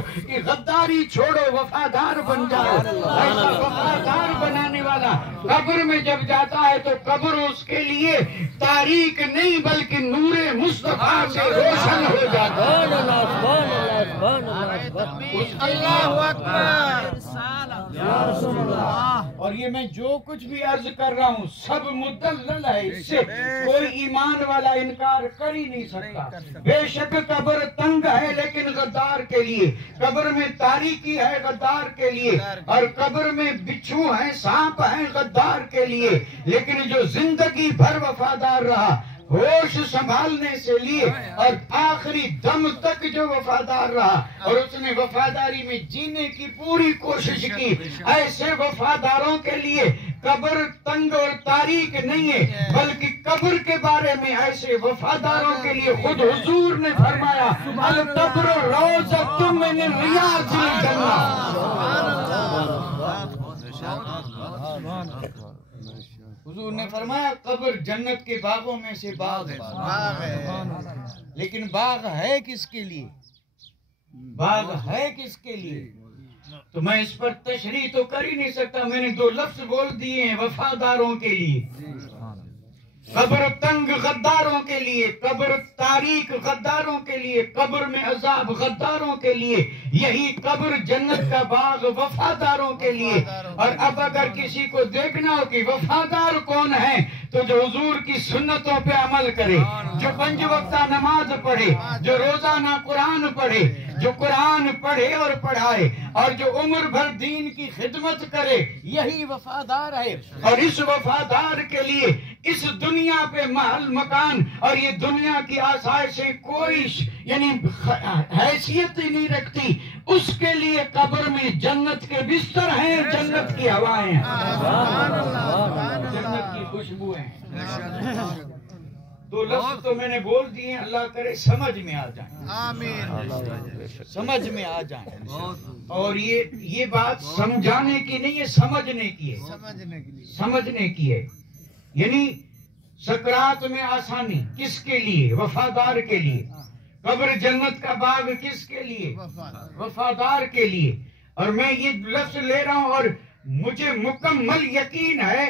कि गद्दारी छोड़ो, वफादार बन जाओ। ऐसा वफादार बनाने वाला कब्र में जब जाता है तो कब्र उसके लिए तारीख नहीं बल्कि नूरे मुस्तफा से रोशन हो जाता है। अल्लाह अकबर। और ये मैं जो कुछ भी अर्ज कर रहा हूँ सब मुदल्लल है, इससे कोई ईमान वाला इनकार कर ही नहीं सकता। बेशक कब्र तंग है लेकिन गद्दार के लिए, कब्र में तारीकी है गद्दार के लिए, और कब्र में बिच्छू है, सांप है गद्दार के लिए। लेकिन जो जिंदगी भर वफादार रहा, होश संभालने से लिए और आखिरी दम तक जो वफादार रहा और उसने वफादारी में जीने की पूरी कोशिश की, ऐसे वफादारों के लिए कब्र तंग और तारीक नहीं है, बल्कि कब्र के बारे में ऐसे वफादारों के लिए खुद हुजूर ने फरमाया, अल कब्र रौज़तुम मिन रियाज़िल जन्नह। हुजूर ने फरमाया कब्र जन्नत के बागों में से बाग है। लेकिन बाग है किसके लिए? बाग है किसके लिए? तो मैं इस पर तशरीह तो कर ही नहीं सकता। मैंने दो लफ्ज बोल दिए हैं वफादारों के लिए। कब्र तंग गद्दारों के लिए, कब्र तारीक गद्दारों के लिए, कब्र में अजाब गद्दारों के लिए, यही कब्र जन्नत का बाग वफादारों के लिए। और अब अगर किसी को देखना हो कि वफादार कौन है, तो जो हुजूर की सुन्नतों पे अमल करे, जो 5 वक्ता नमाज पढ़े, जो रोजाना कुरान पढ़े, जो कुरान पढ़े और पढ़ाए, और जो उम्र भर दीन की खिदमत करे, यही वफादार है। और इस वफादार के लिए इस दुनिया पे महल मकान और ये दुनिया की आसाइशें कोई यानी हैसियत ही नहीं रखती। उसके लिए कब्र में जन्नत के बिस्तर हैं, जन्नत की हवाएं हैं, जन्नत की खुशबू है। तो लफ्ज़ तो मैंने बोल दिए, अल्लाह करे समझ में आ जाए, आमीन, समझ में आ जाए। और ये बात समझाने की नहीं है, समझने की है, समझने की है। यानी सकरात में आसानी किसके लिए? वफादार के लिए। कब्र जन्नत का बाग किसके लिए? वफादार के लिए। और मैं ये लफ्ज़ ले रहा हूं और मुझे मुकम्मल यकीन है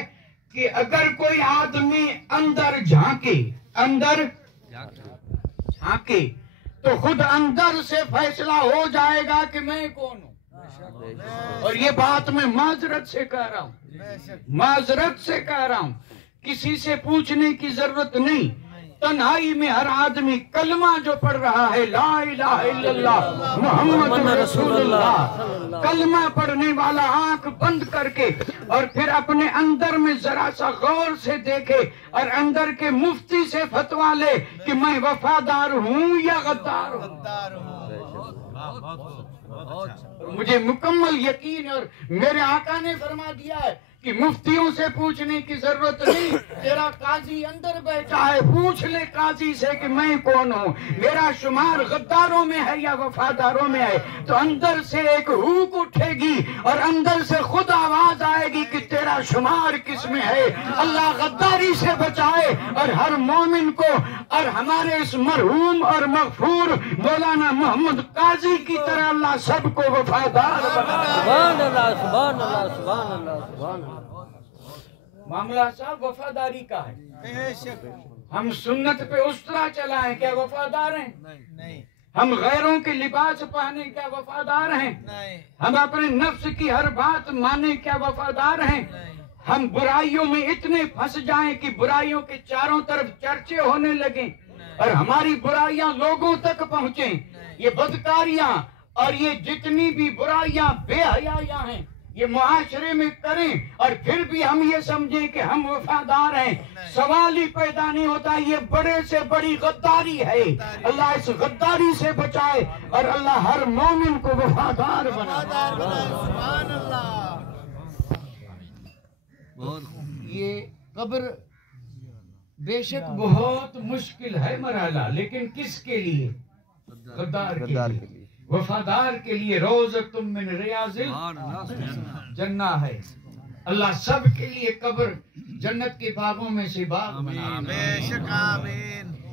कि अगर कोई आदमी अंदर झांके, अंदर झांके, तो खुद अंदर से फैसला हो जाएगा कि मैं कौन हूं। और ये बात मैं माजरत से कह रहा हूं, माजरत से कह रहा हूं, किसी से पूछने की जरूरत नहीं। तन्हाई में हर आदमी कलमा जो पढ़ रहा है, ला इलाहा इल्लल्लाह मुहम्मद रसूलुल्लाह, कलमा पढ़ने वाला आंख बंद करके और फिर अपने अंदर में जरा सा गौर से देखे और अंदर के मुफ्ती से फतवा ले कि मैं वफादार हूँ या गद्दार हूँ। मुझे मुकम्मल यकीन, और मेरे आका ने फरमा दिया है कि मुफ्तियों से पूछने की जरूरत नहीं। तेरा काजी अंदर बैठा है, पूछ ले काजी से कि मैं कौन हूँ, मेरा शुमार गद्दारों में है या वफादारों में है। तो अंदर से एक हुक उठेगी और अंदर से खुद आवाज आएगी कि तेरा शुमार किस में है। अल्लाह गद्दारी से बचाए और हर मोमिन को और हमारे इस मरहूम और मगफूर मौलाना मोहम्मद काजी की तरह अल्लाह सबको वफादार बनाए। मामला साहब वफादारी का है। हम सुन्नत पे उस तरह चलाएं, क्या वफादार हैं? नहीं। हम गैरों के लिबास पहने, क्या वफादार हैं? नहीं। हम अपने नफ्स की हर बात माने, क्या वफादार हैं? नहीं। हम बुराइयों में इतने फंस जाएं कि बुराइयों के चारों तरफ चर्चे होने लगे और हमारी बुराइयां लोगों तक पहुंचे। ये बदकारियां और ये जितनी भी बुराइयां बेहयायां हैं ये मुआशरे में करें और फिर भी हम ये समझें कि हम वफादार हैं, सवाल ही पैदा नहीं होता। ये बड़े से बड़ी गद्दारी है। अल्लाह इस गद्दारी से बचाए और अल्लाह हर मोमिन को वफादार बनाए। ये कब्र बेशक बहुत मुश्किल है मरहला, लेकिन किसके लिए? गद्दार के लिए, वफादार के लिए। रोज़तुम मिन रियाज़िल जन्नह है। अल्लाह सब के लिए कब्र जन्नत के बागों में से बाग बना।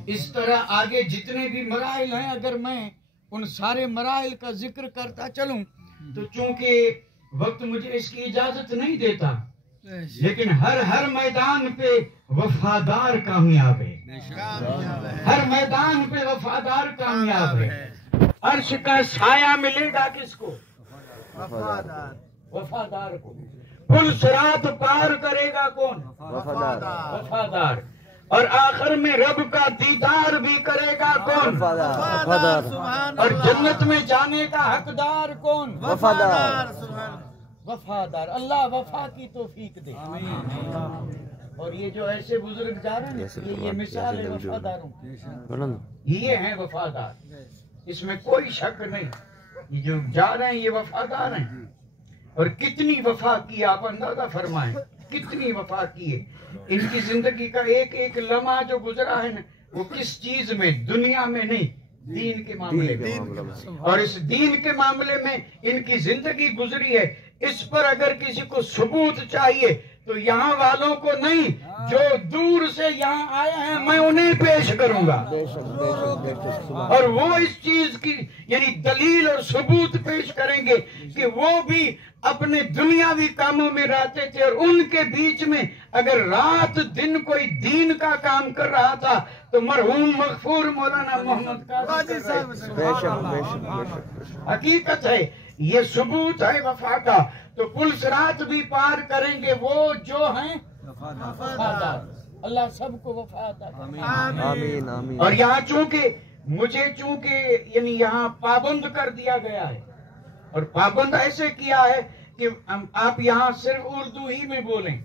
इस तरह आगे जितने भी मराइल हैं, अगर मैं उन सारे मराइल का जिक्र करता चलूं, तो चूंकि वक्त मुझे इसकी इजाजत नहीं देता, लेकिन हर मैदान पे वफादार कामयाब है, हर मैदान पे वफादार कामयाब है। अर्श का साया मिलेगा किसको? वफादार को। पुल सिरात पार करेगा कौन? वफादार। और आखिर में रब का दीदार भी करेगा कौन? वफादार। और जन्नत में जाने का हकदार कौन? वफादार। वफादार। अल्लाह वफा की तौफीक दे। और ये जो ऐसे बुजुर्ग जा रहे हैं, ये मिसाल है वफादारों की। ये हैं वफादार, इसमें कोई शक नहीं। ये जो जा रहे हैं ये वफादार हैं। और कितनी वफा की आप अंदाजा फरमाएं, कितनी वफा की है। इनकी जिंदगी का एक एक लम्हा जो गुजरा है ना, वो किस चीज में? दुनिया में नहीं, दीन के मामले में। और इस दीन के मामले में इनकी जिंदगी गुजरी है। इस पर अगर किसी को सबूत चाहिए तो यहाँ वालों को नहीं, जो दूर से यहाँ आए हैं मैं उन्हें पेश करूंगा। और वो इस चीज की यानी दलील और सबूत पेश करेंगे कि वो भी अपने दुनियावी कामों में रहते थे, और उनके बीच में अगर रात दिन कोई दीन का काम कर रहा था तो मरहूम मगफूर मौलाना मोहम्मद काजी साहब। हकीकत है, ये सबूत है वफा का। तो पुल सिरात भी पार करेंगे वो जो हैं वफादार। अल्लाह सबको वफा अता करे। आमीन आमीन। और यहाँ चूंकि यानी यहाँ पाबंद कर दिया गया है, और पाबंद ऐसे किया है कि आप यहाँ सिर्फ उर्दू ही में बोलें।